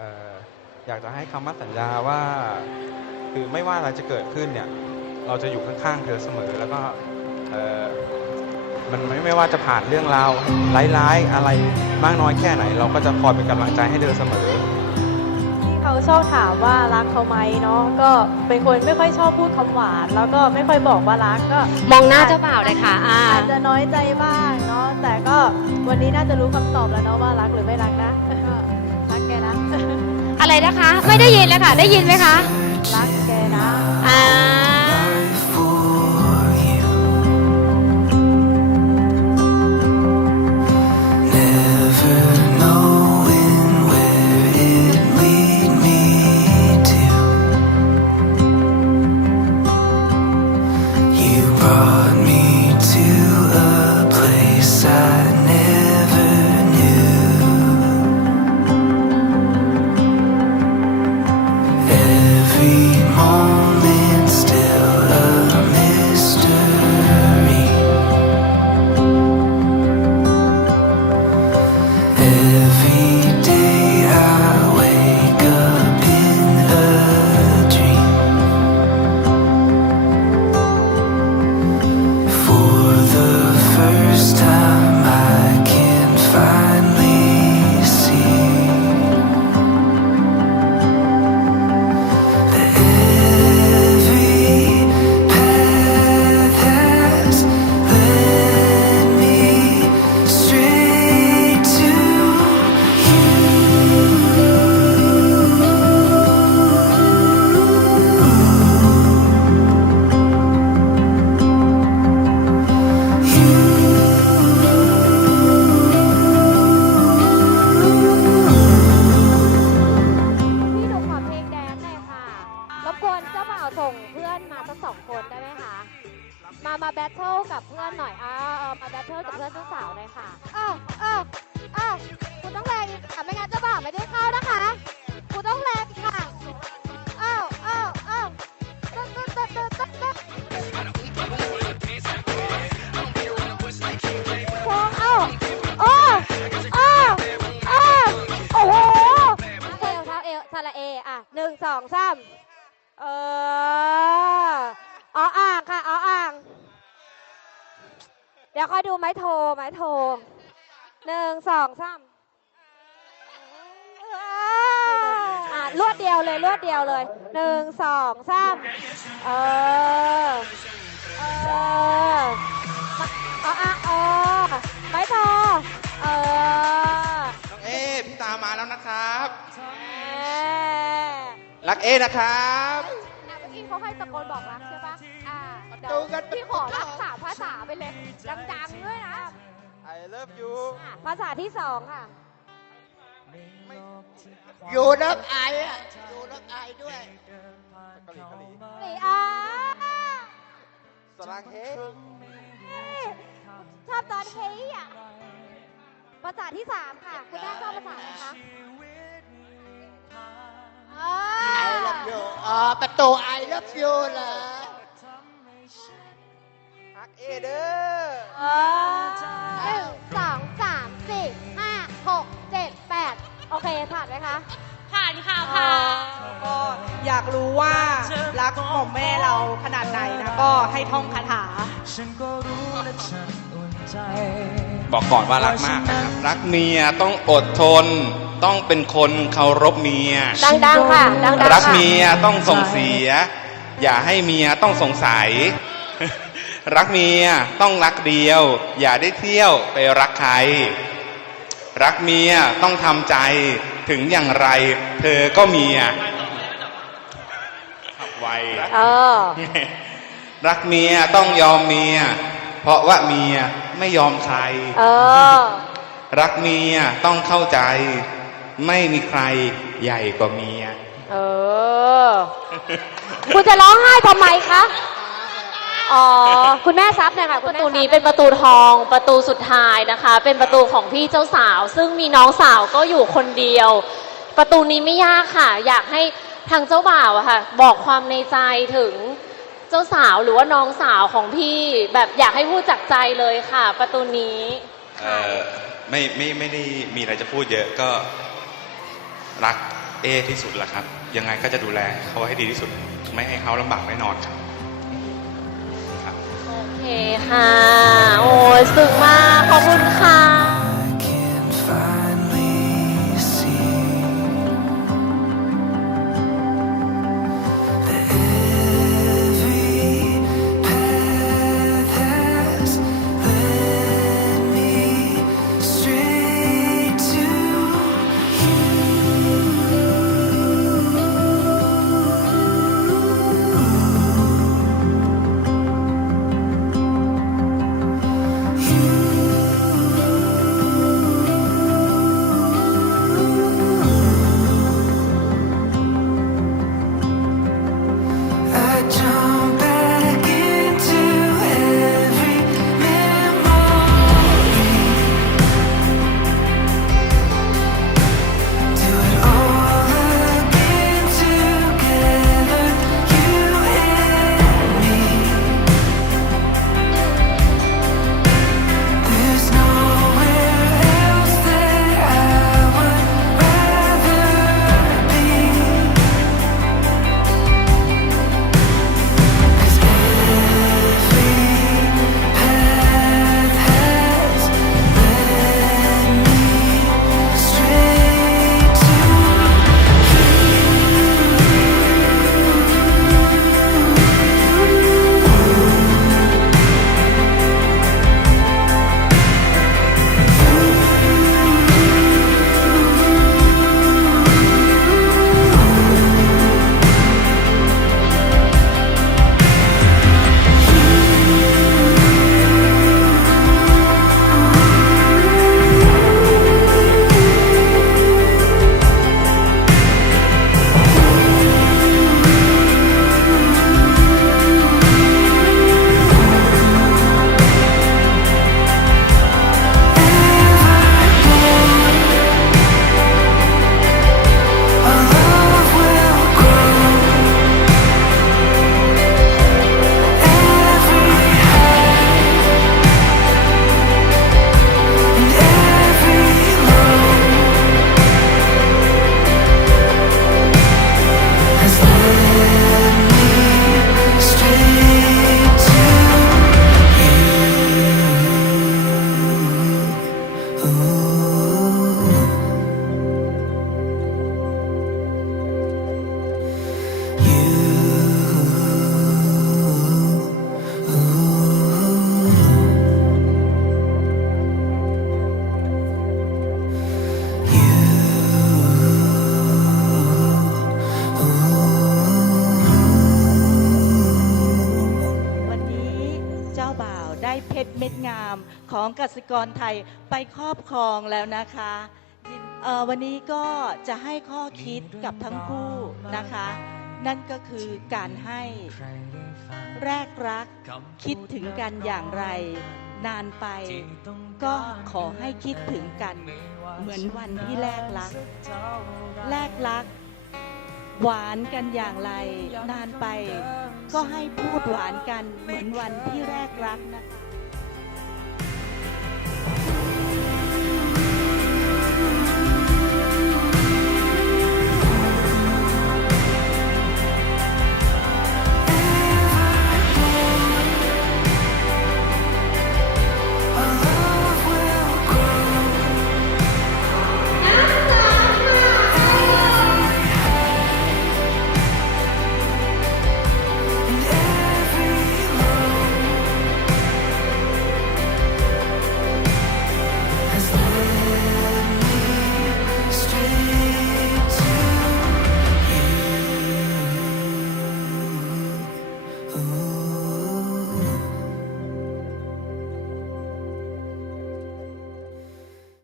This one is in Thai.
เอ่ออยากจะให้คำมั่นสัญญาว่าคือไม่ว่าอะไรจะเกิดขึ้นเนี่ย เราจะอยู่ข้างๆเธอเสมอแล้วก็เอ่อมันไม่ไม่ว่าจะผ่านเรื่องราวร้ายๆอะไรมากน้อยแค่ไหน เราก็จะคอยเป็นกำลังใจให้เธอเสมอที่เขาชอบถามว่ารักเขาไหมเนาะก็เป็นคนไม่ค่อยชอบพูดคำหวาน แล้วก็ไม่ค่อยบอกว่ารักก็มองหน้าเจ้าบ่าวเลยค่ะอ่าอาจจะน้อยใจบ้างเนาะแต่ก็วันนี้น่าจะรู้คำตอบแล้วเนาะว่ารักหรือไม่รักนะรักแกนะ อะไรนะคะ ไม่ได้ยินเลยค่ะ ได้ยินไหมคะ รักแกนะอ่า บ่าวส่งเพื่อนมาสักสองคนได้ไหมคะ มามาแบทเทิลกับเพื่อนหน่อยอ้าวมาแบทเทิลกับเพื่อนเจ้าสาวหน่อยค่ะอ้าวอ้าวอ้าวคุณต้องแรงอีกค่ะไม่งั้นเจ้าบ่าวไม่ได้เข้านะคะ ดี๋ยวคอยดูไม้โทรไม้โทรหนึ่งสองสามอะรวดเดียวเลยรวดเดียวเลยหนึ่งสองสามเออเออเอาอะเออไม้โทรเออน้องเอพี่ตามมาแล้วนะครับแหมรักเอนะครับ อะเมื่อกี้เขาให้ตะโกนบอกรักใช่ปะอ่า เดี๋ยวดูกันพี่ขอรักสามภาษาไปเลยดังๆด้วยนะ I love you อะภาษาที่สองค่ะ อยู่นักไออะอยู่นักไอด้วยเกาหลีเกาหลีนี่อ่าสลังเฮชอบตอนเฮียอะภาษาที่สามค่ะ คุณแม่ชอบภาษาอะไรคะอ่า ไอรับอยู่อ๋อประตูไอรับอยู่เหรอรัก เอเด้ออ่าหนึ่งสองสามสี่ห้าหกเจ็ดแปดโอเคผ่านไหมคะ ผ่านค่ะผ่านก็อยากรู้ว่ารักของแม่เราขนาดไหนนะก็ให้ท่องคาถาฉันก็รู้และฉันอุ่นใจบอกก่อนว่ารักมากนะครับรักเมียต้องอดทน ต้องเป็นคนเคารพเมีย ดังๆค่ะดังๆรักค่ะเมียต้องส่งเสีย อย่าให้เมียต้องสงสัย รักเมียต้องรักเดียว อย่าได้เที่ยวไปรักใคร รักเมียต้องทำใจถึงอย่างไร เธอก็เมียขับไวเออรักเมียต้องยอมเมีย เพราะว่าเมียไม่ยอมใครเออรักเมียต้องเข้าใจ ไม่มีใครใหญ่กว่าเมีย เออ คุณจะร้องไห้ทำไมคะ อ๋อคุณแม่ซับหน่อยค่ะปคุณระแม่ตูนี้เป็นประตูทองประตูสุดท้ายนะคะ เป็นประตูของพี่เจ้าสาว ซึ่งมีน้องสาวก็อยู่คนเดียว ประตูนี้ไม่ยากค่ะ อยากให้ทางเจ้าบ่าวอะค่ะ บอกความในใจถึงเจ้าสาวหรือว่าน้องสาวของพี่ แบบอยากให้พูดจากใจเลยค่ะ ประตูนี้เออไม่ไม่ไม่ได้มีอะไรจะพูดเยอะก็รักเอที่สุดละครับ ยังไงก็จะดูแลเขาให้ดีที่สุด ไม่ให้เขาลำบากแน่นอนครับ คค่ะ โอ้ยสึกมาก ขอบคุณค่ะ ของกสิกรไทยไปครอบครองแล้วนะคะวันนี้ก็จะให้ข้อคิดกับทั้งคู่นะคะ นั่นก็คือการให้แรกรักคิดถึงกันอย่างไร นานไป ก็ขอให้คิดถึงกัน เหมือนวันที่แรกรัก แรกรัก หวานกันอย่างไร นานไป ก็ให้พูดหวานกันเหมือนวันที่แรกรักนะคะ